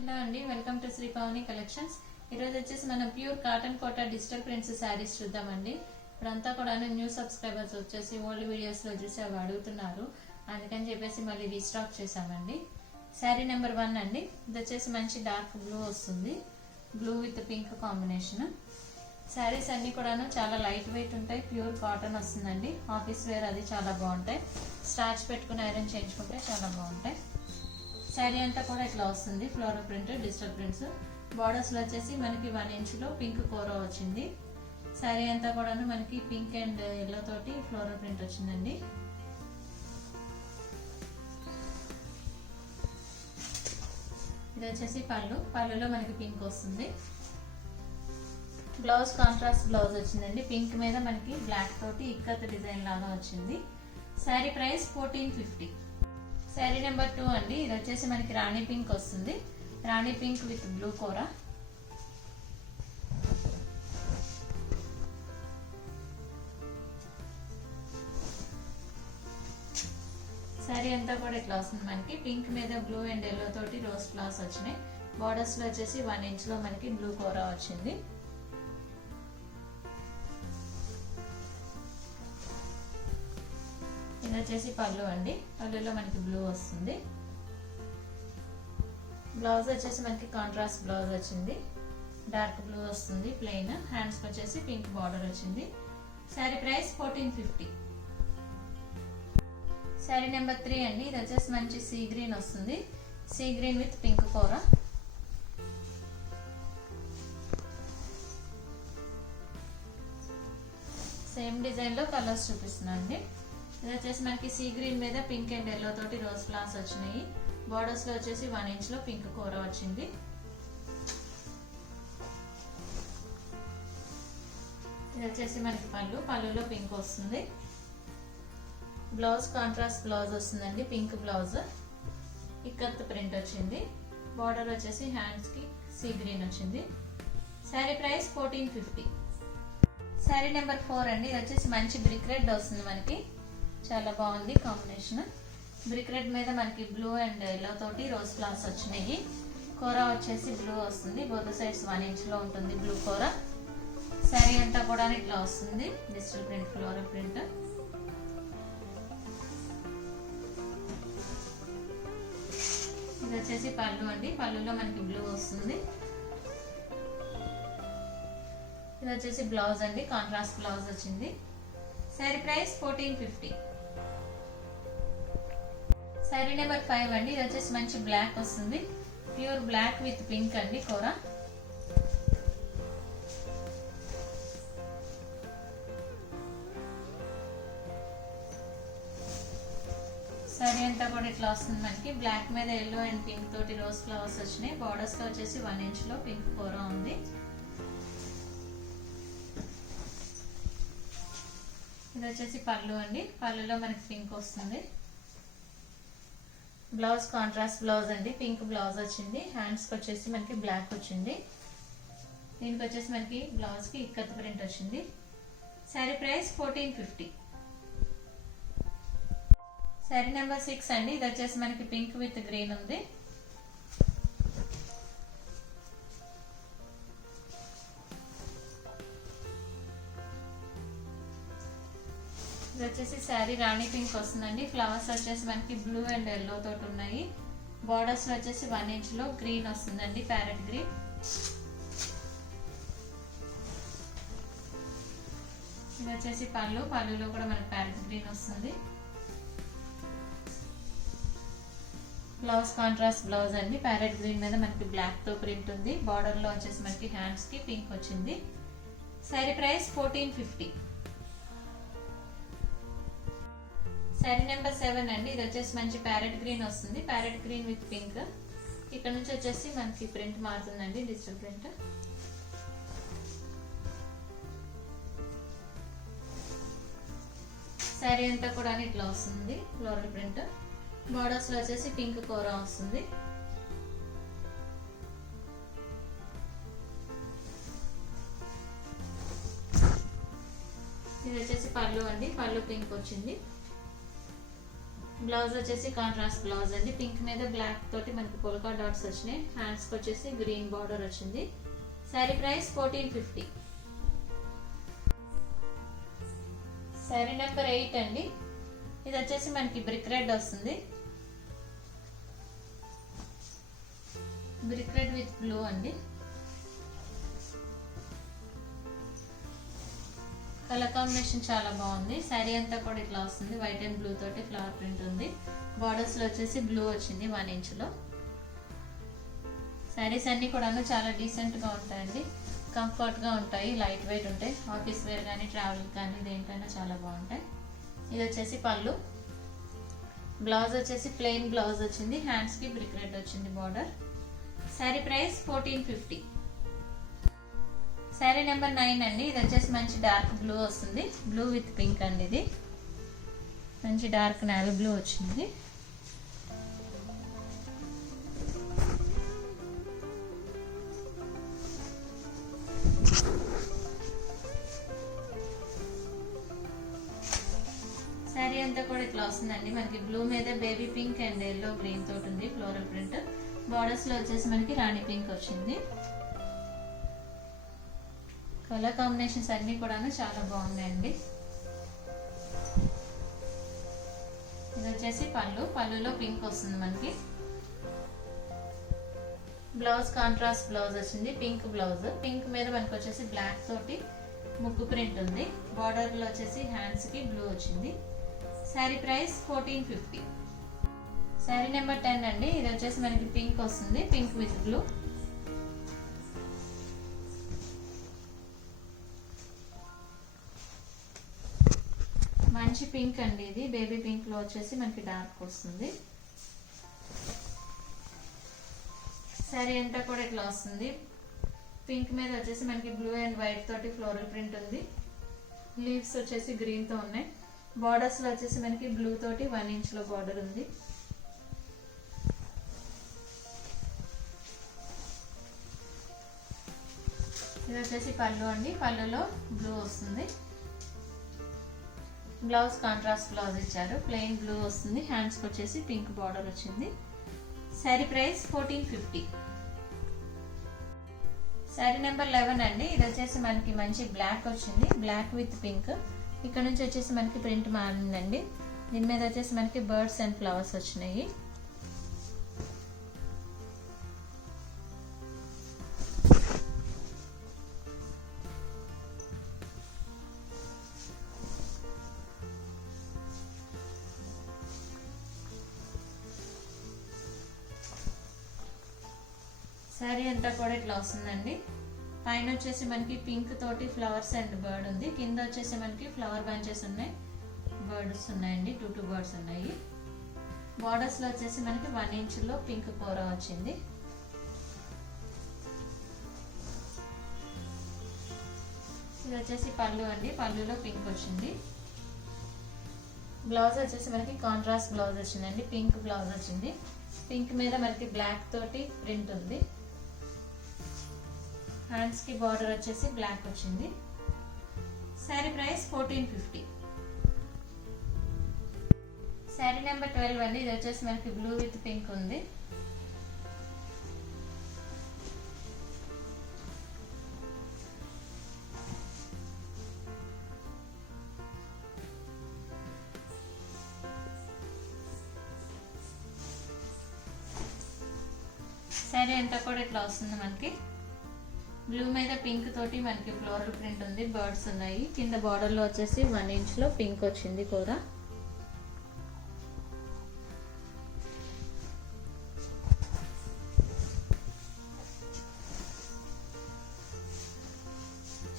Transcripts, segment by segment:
హలో అండి, welcome to Sri Pavani collections. ఈరోజు వచ్చేసి మనం pure cotton Kota digital prints saris చూద్దామండి. ఇప్పుడంతా కూడా న్యూ సబ్స్క్రైబర్స్ వచ్చేసి ఓల్డ్ వీడియోస్లో చూసి అవి అడుగుతున్నారు, అందుకని చెప్పేసి మళ్ళీ రీస్టాక్ చేసామండి. శారీ నెంబర్ 1 అండి. ఇది వచ్చేసి మంచి డార్క్ బ్లూ వస్తుంది, blue with pink combination. Saris అన్ని కూడాను చాలా లైట్ వెయిట్ ఉంటాయి, ప్యూర్ కాటన్ వస్తుందండి. ఆఫీస్ వేర్ అది చాలా బాగుంటాయి, స్టార్చ్ పెట్టుకుని ఐరన్ చేయించుకుంటే చాలా బాగుంటాయి. శారీ అంతా కూడా ఇట్లా వస్తుంది, floral print digital prints. Borders లో వచ్చేసి మనకి 1 ఇంచ్ లో పింక్ కోరా వచ్చింది. శారీ అంతా కూడా మనకి పింక్ అండ్ ఎల్లో తోటి ఫ్లోరల్ ప్రింట్ వచ్చిందండి. ఇది వచ్చేసి పళ్ళులో మనకి పింక్ వస్తుంది. బ్లౌజ్ కాంట్రాస్ట్ బ్లౌజ్ వచ్చిందండి, పింక్ మీద మనకి బ్లాక్ తోటి ఇక్కత్ డిజైన్ లాగా వచ్చింది. శారీ ప్రైస్ 1450. శారీ నెంబర్ 2 అండి. ఇది వచ్చేసి మనకి రాణి పింక్ వస్తుంది, రాణి పింక్ విత్ బ్లూ కోరా. శారీ అంతా కూడా ఇట్లా వస్తుంది, మనకి పింక్ మీద బ్లూ అండ్ ఎల్లో తోటి రోజ్ ఫ్లవర్స్ వచ్చినాయి. బార్డర్స్ లో వచ్చేసి 1 ఇంచ్ లో మనకి బ్లూ కోరా వచ్చింది. ఇది వచ్చేసి పళ్ళు అండి, పళ్ళులో మనకి బ్లూ వస్తుంది. బ్లౌజ్ వచ్చేసి మనకి కాంట్రాస్ట్ బ్లౌజ్ వచ్చింది, డార్క్ బ్లూ వస్తుంది ప్లెయిన్. హ్యాండ్స్కి వచ్చేసి పింక్ బార్డర్ వచ్చింది. శారీ ప్రైస్ 1450. శారీ నెంబర్ 3 అండి. ఇది వచ్చేసి మంచి సీ గ్రీన్ వస్తుంది, sea green with pink kora. Same design లో కలర్స్ చూపిస్తున్నాను అండి. ఇది వచ్చేసి మనకి సీ గ్రీన్ మీద పింక్ అండ్ ఎల్లో తోటి రోజ్ ఫ్లవర్స్ వచ్చినాయి. బార్డర్స్ లో వచ్చేసి 1 ఇంచ్ లో పింక్ కూర వచ్చింది. ఇది వచ్చేసి మనకి పళ్ళులో పింక్ వస్తుంది. బ్లౌజ్ కాంట్రాస్ట్ బ్లౌజ్ వస్తుందండి, పింక్ బ్లౌజ్, ఇక్కత్ ప్రింట్ వచ్చింది. బార్డర్ వచ్చేసి హ్యాండ్స్ కి సీ గ్రీన్ వచ్చింది. శారీ ప్రైస్ 1450. శారీ నెంబర్ 4 అండి. ఇది వచ్చేసి మంచి బ్రిక్ రెడ్ వస్తుంది, మనకి చాలా బాగుంది కాంబినేషన్. బ్రిక్ రెడ్ మీద మనకి బ్లూ అండ్ ఎల్లో తోటి రోజ్ ఫ్లవర్స్ వచ్చినాయి. కోరా వచ్చేసి బ్లూ వస్తుంది, బోత్ సైడ్స్ 1 ఇంచ్ లో ఉంటుంది బ్లూ కోరా. శారీ అంతా కూడా ఇట్లా వస్తుంది, డిజిటల్ ప్రింట్ ఫ్లోరల్ ప్రింట్. ఇది వచ్చేసి పళ్ళు అండి, పళ్ళులో మనకి బ్లూ వస్తుంది. ఇది వచ్చేసి బ్లౌజ్ అండి, కాంట్రాస్ట్ బ్లౌజ్ వచ్చింది. శారీ ప్రైస్ 1450. శారీ నెంబర్ 5 అండి. ఇది వచ్చేసి మంచి బ్లాక్ వస్తుంది, ప్యూర్ బ్లాక్ విత్ పింక్ అండి కోరా. శారీ అంతా కూడా ఇట్లా వస్తుంది, మనకి బ్లాక్ మీద ఎల్లో అండ్ పింక్ తోటి రోజ్ ఫ్లవర్స్ వచ్చినాయి. బార్డర్స్ లో వచ్చేసి 1 ఇంచ్ లో పింక్ కోరా ఉంది. ఇది వచ్చేసి పళ్ళు అండి, పళ్ళులో మనకి పింక్ వస్తుంది. బ్లౌజ్ కాంట్రాస్ట్ బ్లౌజ్ అండి, పింక్ బ్లౌజ్ వచ్చింది. హ్యాండ్స్ కి వచ్చేసి మనకి బ్లాక్ వచ్చింది. దీనికి వచ్చేసి మనకి బ్లౌజ్ కి ఇక్కత్ ప్రింట్ వచ్చింది. శారీ ప్రైస్ 1450. శారీ నెంబర్ 6 అండి. ఇది వచ్చేసి మనకి పింక్ విత్ గ్రీన్ ఉంది. ఇది వచ్చేసి శారీ రాణి పింక్ వస్తుందండి. ఫ్లవర్స్ వచ్చేసి మనకి బ్లూ అండ్ ఎల్లో తోటి ఉన్నాయి. బార్డర్స్ వచ్చేసి 1 ఇంచ్ లో గ్రీన్ వస్తుందండి, ప్యారెట్ గ్రీన్. ఇది వచ్చేసి పళ్ళులో కూడా మనకి ప్యారెట్ గ్రీన్ వస్తుంది. బ్లౌజ్ కాంట్రాస్ట్ బ్లౌజ్ అండి, ప్యారెట్ గ్రీన్ మీద మనకి బ్లాక్ తో ప్రింట్ ఉంది. బార్డర్ లో వచ్చేసి మనకి హ్యాండ్స్ కి పింక్ వచ్చింది. శారీ ప్రైస్ 1450. శారీ నెంబర్ 7 అండి. ఇది వచ్చేసి మంచి ప్యారెట్ గ్రీన్ వస్తుంది, ప్యారెట్ గ్రీన్ విత్ పింక్. ఇక్కడ నుంచి వచ్చేసి మనకి ప్రింట్ మారుతుందండి, డిజిటల్ ప్రింట్. శారీ అంతా కూడా ఇట్లా వస్తుంది, ఫ్లోరల్ ప్రింట్. బార్డర్స్ లో వచ్చేసి పింక్ కోరా వస్తుంది. ఇది వచ్చేసి పళ్ళు అండి, పళ్ళు పింక్ వచ్చింది. బ్లౌజ్ వచ్చేసి కాంట్రాస్ట్ బ్లౌజ్ అండి. పింక్ మీద బ్లాక్ తోటి మనకి పోల్కా డాట్స్ వచ్చినాయి. హ్యాండ్స్ కి వచ్చేసి గ్రీన్ బార్డర్ వచ్చింది. శారీ ప్రైస్ 1450. శారీ నెంబర్ 8 అండి. ఇది వచ్చేసి మనకి బ్రిక్ రెడ్ వస్తుంది. బ్రిక్ రెడ్ విత్ బ్లూ అండి. కలర్ కాంబినేషన్ చాలా బాగుంది. శారీ అంతా కూడా ఇట్లా వస్తుంది. వైట్ అండ్ బ్లూ తోటి ఫ్లవర్ ప్రింట్ ఉంది. బార్డర్స్ లో వచ్చేసి బ్లూ వచ్చింది 1 ఇంచ్ లో. శారీస్ అన్ని కూడా చాలా డీసెంట్ గా ఉంటాయండి. కంఫర్ట్ గా ఉంటాయి, లైట్ వెయిట్ ఉంటాయి. ఆఫీస్ వేర్ కానీ ట్రావెల్ కానీ దేనికైనా చాలా బాగుంటాయి. ఇది వచ్చేసి పళ్ళు. బ్లౌజ్ వచ్చేసి ప్లెయిన్ బ్లౌజ్ వచ్చింది. హ్యాండ్స్ కి బ్రిక్ రెడ్ వచ్చింది బార్డర్. శారీ ప్రైస్ 1450. శారీ నెంబర్ 9 అండి. ఇది వచ్చేసి మంచి డార్క్ బ్లూ వస్తుంది. బ్లూ విత్ పింక్ అండి. ఇది మంచి డార్క్ నేవీ బ్లూ వచ్చింది. శారీ అంతా కూడా ఇట్లా వస్తుందండి. మనకి బ్లూ మీద baby pink and yellow green తోటి ఉంది ఫ్లోరల్ ప్రింట్. బార్డర్స్ లో వచ్చేసి మనకి రాణి పింక్ వచ్చింది. కలర్ కాంబినేషన్స్ అన్ని కూడా చాలా బాగున్నాయండి. ఇది వచ్చేసి పళ్ళు. పళ్ళులో పింక్ వస్తుంది మనకి. బ్లౌజ్ కాంట్రాస్ట్ బ్లౌజ్ వచ్చింది. Pink blouse. పింక్ మీద మనకి వచ్చేసి బ్లాక్ తోటి ముగ్గు ప్రింట్ ఉంది. బార్డర్ లో వచ్చేసి హ్యాండ్స్ కి బ్లూ వచ్చింది. శారీ ప్రైస్ 1450. శారీ నెంబర్ 10 అండి. ఇది వచ్చేసి మనకి పింక్ వస్తుంది. Pink with blue. మంచి పింక్ అండి. ఇది బేబీ పింక్ లో వచ్చేసి మనకి డార్క్ వస్తుంది. శారీ అంతా కూడా ఇట్లా వస్తుంది. పింక్ మీద వచ్చేసి మనకి బ్లూ అండ్ వైట్ తోటి ఫ్లోరల్ ప్రింట్ ఉంది. లీవ్స్ వచ్చేసి గ్రీన్ తో ఉన్నాయి. బార్డర్స్ లో వచ్చేసి మనకి బ్లూ తోటి 1 ఇంచ్ లో బార్డర్ ఉంది. ఇది వచ్చేసి పళ్ళు అండి. పళ్ళులో బ్లూ వస్తుంది. బ్లౌజ్ కాంట్రాస్ట్ బ్లౌజ్ ఇచ్చారు. ప్లెయిన్ బ్లూ వస్తుంది. హ్యాండ్స్ కి వచ్చేసి పింక్ బార్డర్ వచ్చింది. శారీ ప్రైస్ 1450. శారీ నెంబర్ 11 అండి. ఇది వచ్చేసి మనకి మంచి బ్లాక్ వచ్చింది. Black with pink. ఇక్కడ నుంచి వచ్చేసి మనకి ప్రింట్ మారిందండి. దీని మీద వచ్చేసి మనకి బర్డ్స్ అండ్ ఫ్లవర్స్ వచ్చినాయి. శారీ అంతా కూడా ఇట్లా వస్తుందండి. పైన వచ్చేసి మనకి పింక్ తోటి ఫ్లవర్స్ అండ్ బర్డ్ ఉంది. కింద వచ్చేసి మనకి ఫ్లవర్ బంచెస్ ఉన్నాయి. బర్డ్స్ ఉన్నాయండి. 2 బర్డ్స్ ఉన్నాయి. బార్డర్స్ లో వచ్చేసి మనకి 1 ఇంచ్ లో పింక్ కూర వచ్చింది. ఇది వచ్చేసి పళ్ళు అండి. పళ్ళులో పింక్ వచ్చింది. బ్లౌజ్ వచ్చేసి మనకి కాంట్రాస్ట్ బ్లౌజ్ వచ్చిందండి. పింక్ బ్లౌజ్ వచ్చింది. పింక్ మీద మనకి బ్లాక్ తోటి ప్రింట్ ఉంది. హ్యాండ్స్ కి బార్డర్ వచ్చేసి బ్లాక్ వచ్చింది. శారీ ప్రైస్ 1450. శారీ నెంబర్ 12 అండి. ఇది వచ్చేసి మనకి బ్లూ విత్ పింక్ ఉంది. శారీ అంతా కూడా ఇట్లా వస్తుంది మనకి. బ్లూ మీద పింక్ తోటి మనకి ఫ్లోరల్ ప్రింట్ ఉంది. బర్డ్స్ ఉన్నాయి. కింద బార్డర్ లో వచ్చేసి 1 ఇంచ్ లో పింక్ వచ్చింది కూర.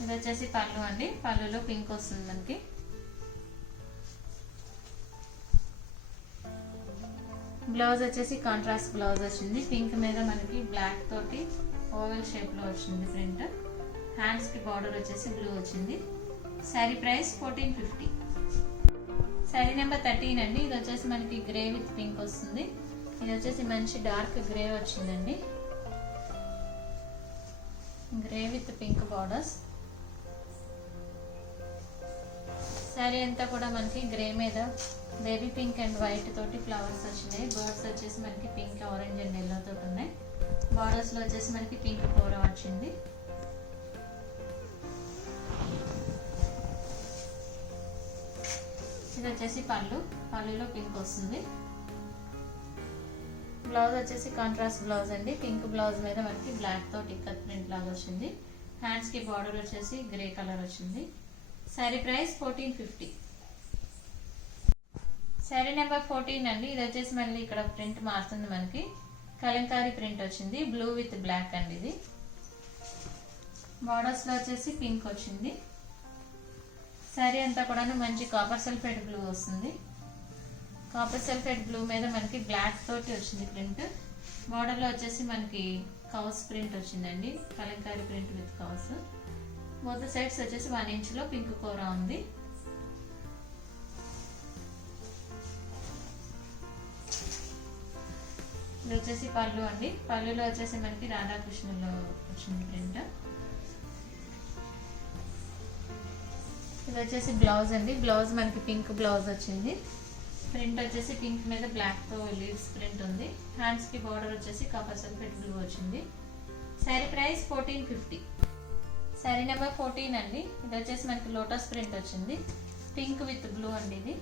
ఇది వచ్చేసి పళ్ళు అండి. పళ్ళులో పింక్ వస్తుంది మనకి. బ్లౌజ్ వచ్చేసి కాంట్రాస్ట్ బ్లౌజ్ వచ్చింది. పింక్ మీద మనకి బ్లాక్ తోటి ఓవెల్ షేప్ లో వచ్చింది ప్రింట్. హ్యాండ్స్ కి బార్డర్ వచ్చేసి బ్లూ వచ్చింది. శారీ ప్రైస్ 1450. శారీ నెంబర్ 13 అండి. ఇది వచ్చేసి మనకి గ్రే విత్ పింక్ వస్తుంది. ఇది వచ్చేసి మంచి డార్క్ గ్రే వచ్చిందండి. Grey with pink borders. Sari అంతా కూడా మనకి గ్రే మీద బేబీ పింక్ అండ్ వైట్ తోటి ఫ్లవర్స్ వచ్చినాయి. బర్డ్స్ వచ్చేసి మనకి పింక్, ఆరెంజ్ అండ్ ఎల్లో తోటి ఉన్నాయి. బార్డర్స్ లో వచ్చేసి మనకి పింక్ కూర వచ్చింది. ఇది వచ్చేసి పళ్ళులో పింక్ వస్తుంది. బ్లౌజ్ వచ్చేసి కాంట్రాస్ట్ బ్లౌజ్ అండి. పింక్ బ్లౌజ్ మీద మనకి బ్లాక్ తో టిక్కత్ ప్రింట్ లాగా వచ్చింది. హ్యాండ్స్ కి బార్డర్ వచ్చేసి గ్రే కలర్ వచ్చింది. శారీ ప్రైస్ 1450. శారీ నెంబర్ 14 అండి. ఇది వచ్చేసి మళ్ళీ ఇక్కడ ప్రింట్ మారుతుంది. మనకి కలంకారీ ప్రింట్ వచ్చింది. బ్లూ విత్ బ్లాక్ అండి. ఇది బార్డర్స్ లో వచ్చేసి పింక్ వచ్చింది. శారీ అంతా కూడా మంచి కాపర్ సల్ఫేట్ బ్లూ వస్తుంది. కాపర్ సల్ఫేట్ బ్లూ మీద మనకి బ్లాక్ తోటి వచ్చింది ప్రింట్. బార్డర్ లో వచ్చేసి మనకి కౌస్ ప్రింట్ వచ్చిందండి. Kalamkari print with cows. Both sides వచ్చేసి 1 ఇంచ్ లో పింక్ కూర ఉంది. ఇది వచ్చేసి పళ్ళు అండి. పళ్ళులో వచ్చేసి మనకి రాధాకృష్ణులో వచ్చింది ప్రింట్. ఇది వచ్చేసి బ్లౌజ్ అండి. బ్లౌజ్ మనకి పింక్ బ్లౌజ్ వచ్చింది. ప్రింట్ వచ్చేసి పింక్ మీద బ్లాక్ తో లీవ్స్ ప్రింట్ ఉంది. హ్యాండ్స్ కి బార్డర్ వచ్చేసి కాపర్ సల్ఫేట్ బ్లూ వచ్చింది. శారీ ప్రైస్ 1450. శారీ నెంబర్ 14 అండి. ఇది వచ్చేసి మనకి లోటస్ ప్రింట్ వచ్చింది. పింక్ విత్ బ్లూ అండి. ఇది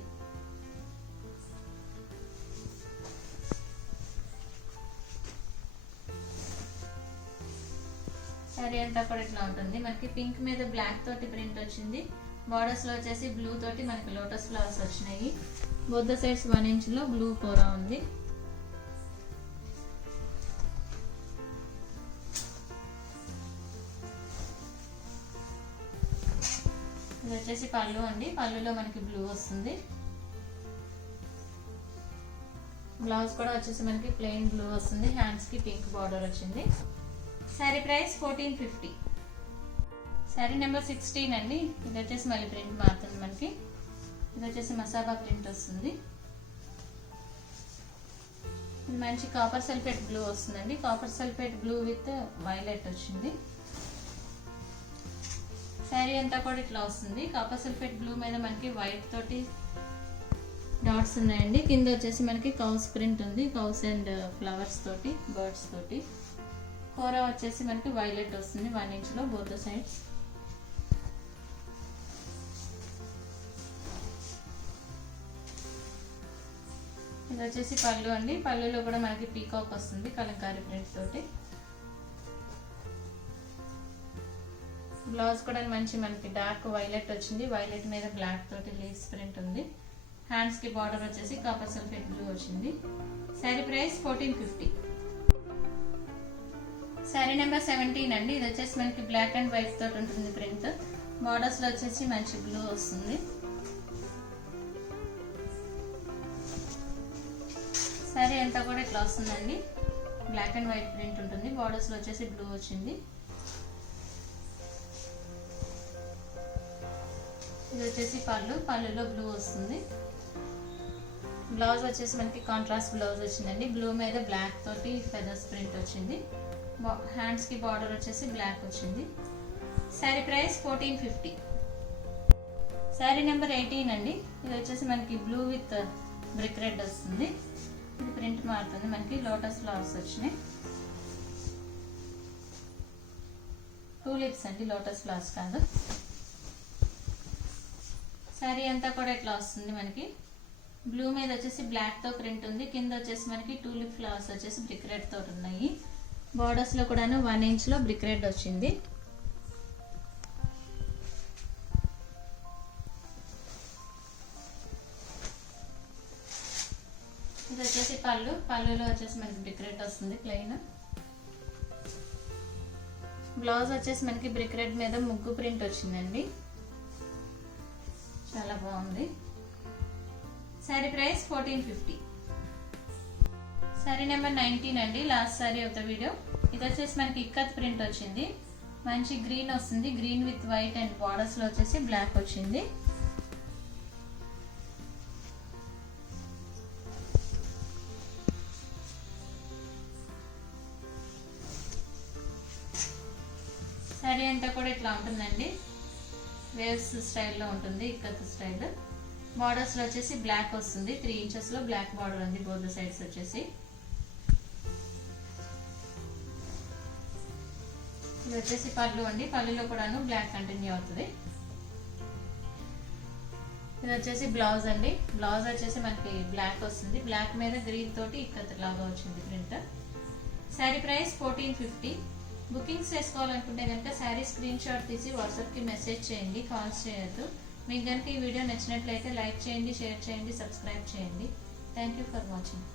శారీ అంతా కూడా ఇట్లా ఉంటుంది. మనకి పింక్ మీద బ్లాక్ తోటి ప్రింట్ వచ్చింది. బార్డర్స్ లో వచ్చేసి బ్లూ తోటి మనకి లోటస్ ఫ్లవర్స్ వచ్చినాయి. బోత్ సైడ్స్ 1 ఇంచ్ లో బ్లూ కూర ఉంది. ఇది వచ్చేసి పళ్ళు అండి. పళ్ళులో మనకి బ్లూ వస్తుంది. బ్లౌజ్ కూడా వచ్చేసి మనకి ప్లెయిన్ బ్లూ వస్తుంది. హ్యాండ్స్ కి పింక్ బార్డర్ వచ్చింది. శారీ ప్రైస్ 1450. శారీ నెంబర్ 16 అండి. ఇది వచ్చేసి మళ్ళీ ప్రింట్ మారుతుంది. మనకి ఇది వచ్చేసి మసాబా ప్రింట్ వస్తుంది. ఇది మంచి కాపర్ సల్ఫేట్ బ్లూ వస్తుందండి. Copper sulphate blue with violet వచ్చింది. శారీ అంతా కూడా ఇట్లా వస్తుంది. కాపర్ సల్ఫేట్ బ్లూ మీద మనకి వైట్ తోటి డాట్స్ ఉన్నాయండి. కింద వచ్చేసి మనకి కౌస్ ప్రింట్ ఉంది. కౌస్ అండ్ ఫ్లవర్స్ తోటి, బర్డ్స్ తోటి. కూర వచ్చేసి మనకి వైలెట్ వస్తుంది 1 ఇంచ్ లో బోత్ సైడ్స్. ఇది వచ్చేసి పళ్ళు అండి. పళ్ళులో కూడా మనకి పీకాక్ వస్తుంది కలంకారీ ప్రింట్ తోటి. బ్లౌజ్ కూడా మంచి మనకి డార్క్ వైలెట్ వచ్చింది. వైలెట్ మీద బ్లాక్ తోటి లీవ్స్ ప్రింట్ ఉంది. హ్యాండ్స్ కి బార్డర్ వచ్చేసి కాపర్ సల్ఫేట్ బ్లూ వచ్చింది. శారీ ప్రైస్ 1450. శారీ నెంబర్ 17 అండి. ఇది వచ్చేసి మనకి బ్లాక్ అండ్ వైట్ తోటి ఉంటుంది ప్రింట్. బార్డర్స్ లో వచ్చేసి మంచి బ్లూ వస్తుంది. శారీ అంతా కూడా ఇట్లా వస్తుందండి. బ్లాక్ అండ్ వైట్ ప్రింట్ ఉంటుంది. బార్డర్స్ లో వచ్చేసి బ్లూ వచ్చింది. ఇది వచ్చేసి పళ్ళులో బ్లూ వస్తుంది. బ్లౌజ్ వచ్చేసి మనకి కాంట్రాస్ట్ బ్లౌజ్ వచ్చిందండి. బ్లూ మీద బ్లాక్ తోటి ఫెదర్స్ ప్రింట్ వచ్చింది. హ్యాండ్స్ కి బార్డర్ వచ్చేసి బ్లాక్ వచ్చింది. శారీ ప్రైస్ 1450. శారీ నెంబర్ 18 అండి. ఇది వచ్చేసి మనకి బ్లూ విత్ బ్రిక్ రెడ్ వస్తుంది. ఇది ప్రింట్ మారుతుంది. మనకి లోటస్ ఫ్లవర్స్ వచ్చినాయి. టూలిప్స్ అండి, లోటస్ ఫ్లవర్స్ కాదు. శారీ అంతా కూడా ఇట్లా వస్తుంది. మనకి బ్లూ మీద వచ్చేసి బ్లాక్ తో ప్రింట్ ఉంది. కింద వచ్చేసి మనకి టూలిప్ ఫ్లవర్స్ వచ్చేసి బ్రిక్ రెడ్ తోటి ఉన్నాయి. బార్డర్స్ లో కూడా 1 ఇంచ్ లో బ్రిక్ రెడ్ వచ్చింది. ఇది వచ్చేసి పళ్ళులో వచ్చేసి మనకి బ్రిక్ రెడ్ వస్తుంది ప్లెయిన్. బ్లౌజ్ వచ్చేసి మనకి బ్రిక్ రెడ్ మీద ముగ్గు ప్రింట్ వచ్చిందండి. చాలా బాగుంది. శారీ ప్రైస్ 1450. శారీ నెంబర్ 19 అండి. లాస్ట్ శారీ ఆఫ్ ద వీడియో. ఇది వచ్చేసి మనకి ఇక్కత్ ప్రింట్ వచ్చింది. మంచి గ్రీన్ వస్తుంది. Green with white and borders లో వచ్చేసి బ్లాక్ వచ్చింది. శారీ అంతా కూడా ఇట్లా ఉంటుందండి. వేవ్స్ స్టైల్లో ఉంటుంది. ఇక్కత్ స్టైల్. బార్డర్స్ లో వచ్చేసి బ్లాక్ వస్తుంది, 3 ఇంచెస్ లో బ్లాక్ బార్డర్ ఉంది బోత్ సైడ్స్ వచ్చేసి. ఇది వచ్చేసి పళ్ళు అండి, పళ్ళులో కూడాను బ్లాక్ కంటిన్యూ అవుతుంది. ఇది వచ్చేసి బ్లౌజ్ అండి, బ్లౌజ్ వచ్చేసి మనకి బ్లాక్ వస్తుంది, బ్లాక్ మీద గ్రీన్ తోటి ఇక్కత్ లాగా వచ్చింది ప్రింట్. శారీ ప్రైస్ 1450. బుకింగ్స్ చేసుకోవాలనుకుంటే కనుక శారీ స్క్రీన్ షాట్ తీసి వాట్సాప్కి మెసేజ్ చేయండి, కాల్స్ చేయొద్దు. మీకు కనుక ఈ వీడియో నచ్చినట్లయితే లైక్ చేయండి, షేర్ చేయండి, సబ్స్క్రైబ్ చేయండి. Thank you for watching.